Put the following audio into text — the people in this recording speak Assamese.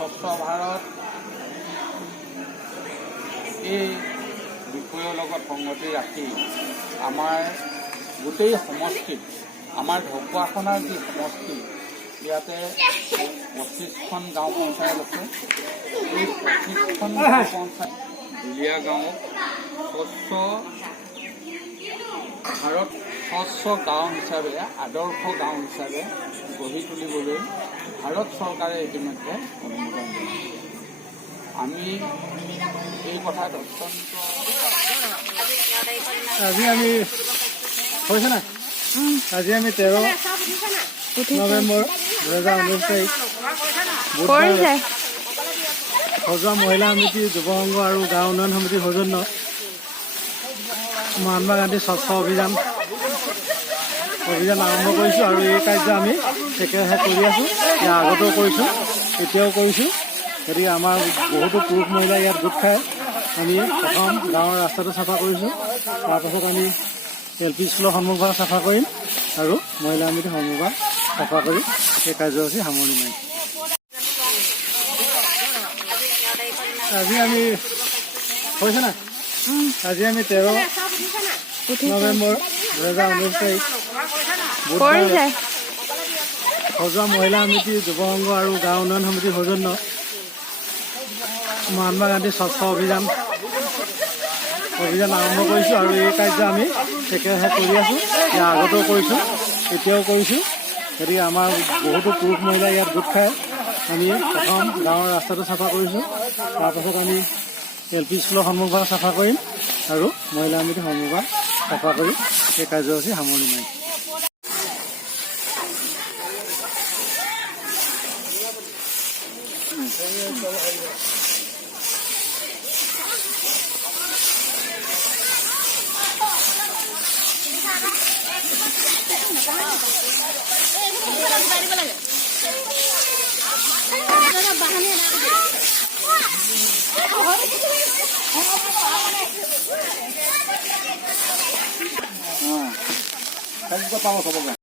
স্বচ্ছ ভাৰত এই বিষয়ৰ লগত সংগতি ৰাখি আমাৰ গোটেই সমষ্টিত আমাৰ ঢকুৱাখনাৰ যি সমষ্টি ইয়াতে 25খন গাঁও পঞ্চায়ত আছে। এই 25খন গাঁও পঞ্চায়ত দুলীয়া গাঁৱক স্বচ্ছ ভাৰত স্বচ্ছ গাঁও হিচাপে আদৰ্শ গাঁও হিচাপে গঢ়ি তুলিবলৈ ভাৰত চৰকাৰে ইতিমধ্যে অনুমোদন জনাইছে। আমি এই কথাত অত্যন্ত আজি আমি হৈছে না আজি আমি 13 নৱেম্বৰ 2019 তাৰিখ বুধবাৰে সজোৱা মহিলা সমিতি যুৱ সংঘ আৰু গাঁও উন্নয়ন সমিতিৰ সৌজন্য মহাত্মা গান্ধী স্বচ্ছ অভিযান আৰম্ভ কৰিছোঁ আৰু এই কাৰ্য আমি একেৰাহে কৰি আছোঁ। ইয়াৰ আগতেও কৰিছোঁ, এতিয়াও কৰিছোঁ। গতিকে আমাৰ বহুতো পুৰুষ মহিলা ইয়াত গোট খাই আমি প্ৰথম গাঁৱৰ ৰাস্তাটো চাফা কৰিছোঁ। তাৰপাছত আমি LP স্কুলৰ সন্মুখভাগ চাফা কৰিম আৰু মহিলা সমিতিৰ সন্মুখভাগ চাফা কৰি এই কাৰ্যসূচী সামৰণি মাৰিম। আজি আমি হৈছে না আজি আমি 13 নৱেম্বৰ 2019 তাৰিখ বুধবাৰে সজোৱা মহিলা সমিতি যুৱ সংঘ আৰু গাঁও উন্নয়ন সমিতিৰ সৌজন্য মহাত্মা গান্ধী স্বচ্ছ অভিযান আৰম্ভ কৰিছোঁ আৰু এই কাৰ্য আমি একেৰাহে কৰি আছোঁ। ইয়াৰ আগতেও কৰিছোঁ, এতিয়াও কৰিছোঁ। গতিকে আমাৰ বহুতো পুৰুষ মহিলা ইয়াত গোট খাই আমি প্ৰথম গাঁৱৰ ৰাস্তাটো চাফা কৰিছোঁ। তাৰপাছত আমি LP স্কুলৰ সন্মুখভাগ চাফা কৰিম আৰু মহিলা সমিতিৰ সন্মুখভাগ চাফা কৰি এই কাৰ্যসূচী সামৰণি মাৰিম। পাব